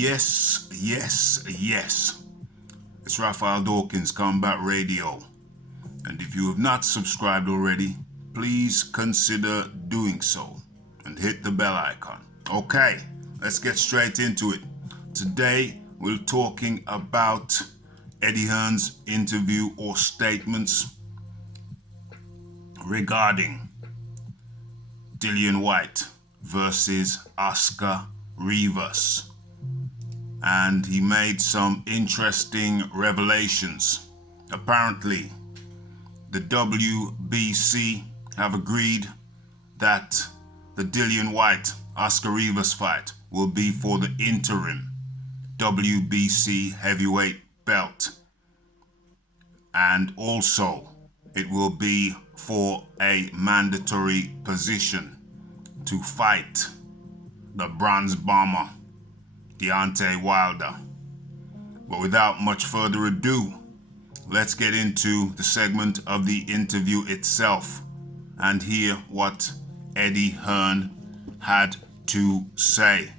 Yes. It's Raphael Dawkins, Combat Radio. And if you have not subscribed already, please consider doing so and hit the bell icon. Okay, let's get straight into it. Today, we're talking about Eddie Hearn's interview or statements regarding Dillian Whyte versus Oscar Rivas. And he made some interesting revelations. Apparently, the WBC have agreed that the Dillian Whyte Oscar Rivas fight will be for the interim WBC heavyweight belt, and also it will be for a mandatory position to fight the bronze bomber Deontay Wilder. But without much further ado, let's get into the segment of the interview itself and hear what Eddie Hearn had to say.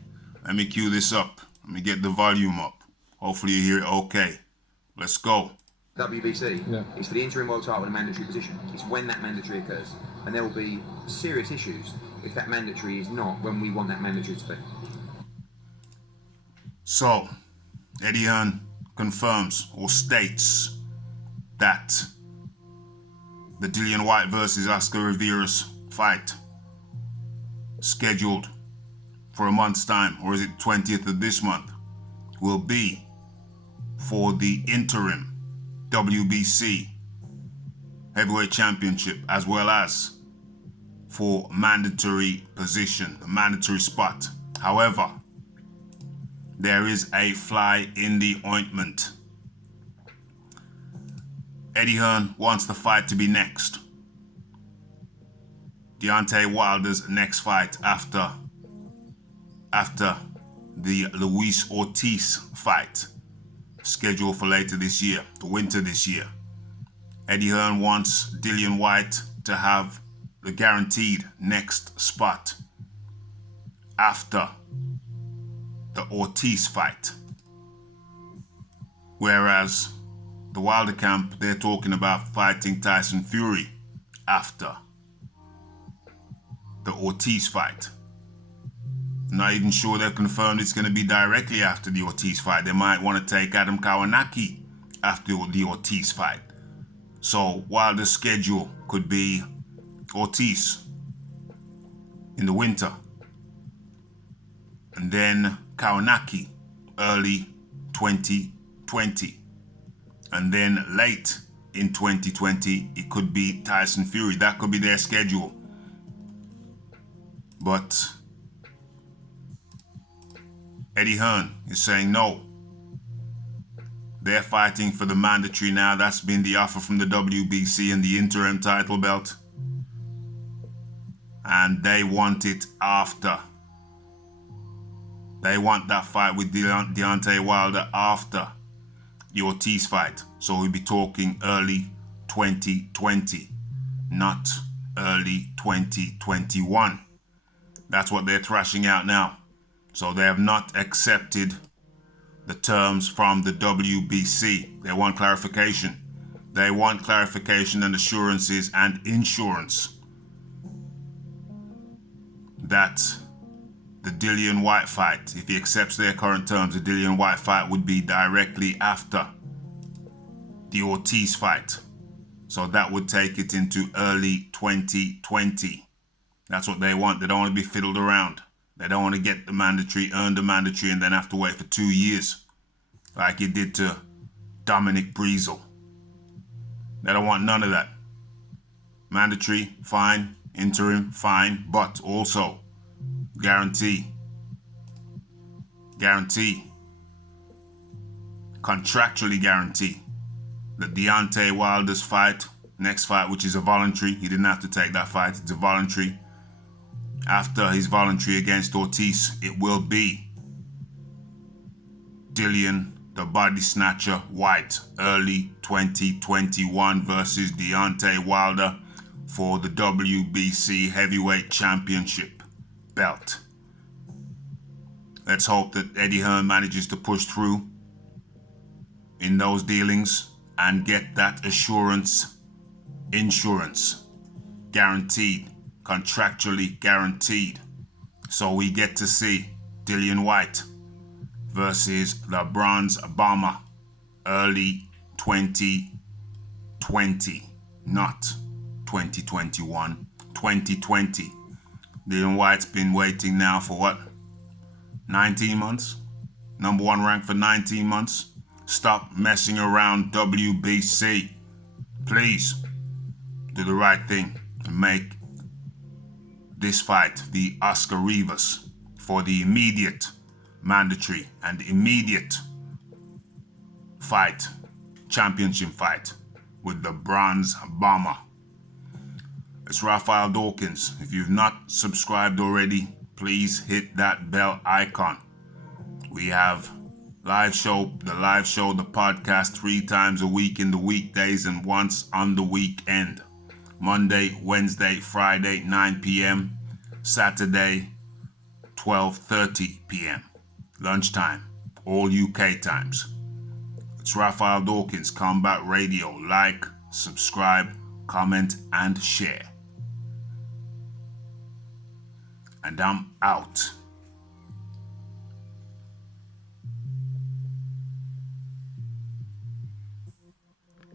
Let me cue this up. Let me get the volume up. Hopefully you hear it okay. Let's go. WBC is for the interim world title in a mandatory position. It's when that mandatory occurs. And there will be serious issues if that mandatory is not when we want that mandatory to be. So, Eddie Hearn confirms or states that the Dillian Whyte versus Oscar Rivas fight scheduled for a month's time, or is it 20th of this month, will be for the interim WBC heavyweight championship, as well as for mandatory position, a mandatory spot. However, there is a fly in the ointment. Eddie Hearn wants the fight to be next. Deontay Wilder's next fight after the Luis Ortiz fight, scheduled for later this year, the winter this year. Eddie Hearn wants Dillian Whyte to have the guaranteed next spot after the Ortiz fight. Whereas the Wilder camp, they're talking about fighting Tyson Fury after the Ortiz fight. Not even sure they've confirmed it's going to be directly after the Ortiz fight. They might want to take Adam Kawanaki after the Ortiz fight. So Wilder's schedule could be Ortiz in the winter, and then Kawanaki early 2020, and then late in 2020 it could be Tyson Fury. That could be their schedule. But Eddie Hearn is saying no. They're fighting for the mandatory now. That's been the offer from the WBC and the interim title belt. And they want it after. They want that fight with Deontay Wilder after the Ortiz fight. So we'll be talking early 2020, not early 2021. That's what they're thrashing out now. So they have not accepted the terms from the WBC. They want clarification. They want clarification and assurances and insurance that the Dillian Whyte fight, if he accepts their current terms, the Dillian Whyte fight would be directly after the Ortiz fight. So that would take it into early 2020. That's what they want. They don't want to be fiddled around. They don't want to get the mandatory, earn the mandatory, and then have to wait for 2 years, like it did to Dominic Breezel. They don't want none of that. Mandatory, fine. Interim, fine. But also, guarantee, contractually guarantee that Deontay Wilder's fight, next fight, which is a voluntary, he didn't have to take that fight, it's a voluntary. After his voluntary against Ortiz, it will be Dillian, the body snatcher, Whyte, early 2021 versus Deontay Wilder for the WBC heavyweight championship belt. Let's hope that Eddie Hearn manages to push through in those dealings and get that insurance, guaranteed, contractually guaranteed. So we get to see Dillian Whyte versus the Bronze Bomber early 2020, not 2021, 2020. Dillian Whyte's been waiting now for what? 19 months? Number one rank for 19 months? Stop messing around, WBC. Please do the right thing and make this fight the Oscar Rivas for the immediate mandatory and immediate fight, championship fight with the Bronze Bomber. It's Raphael Dawkins. If you've not subscribed already, please hit that bell icon. We have the live show, the podcast 3 times a week in the weekdays and once on the weekend. Monday, Wednesday, Friday, 9 p.m. Saturday, 12:30 p.m. Lunchtime, all UK times. It's Raphael Dawkins, Combat Radio. Like, subscribe, comment, and share. And I'm out.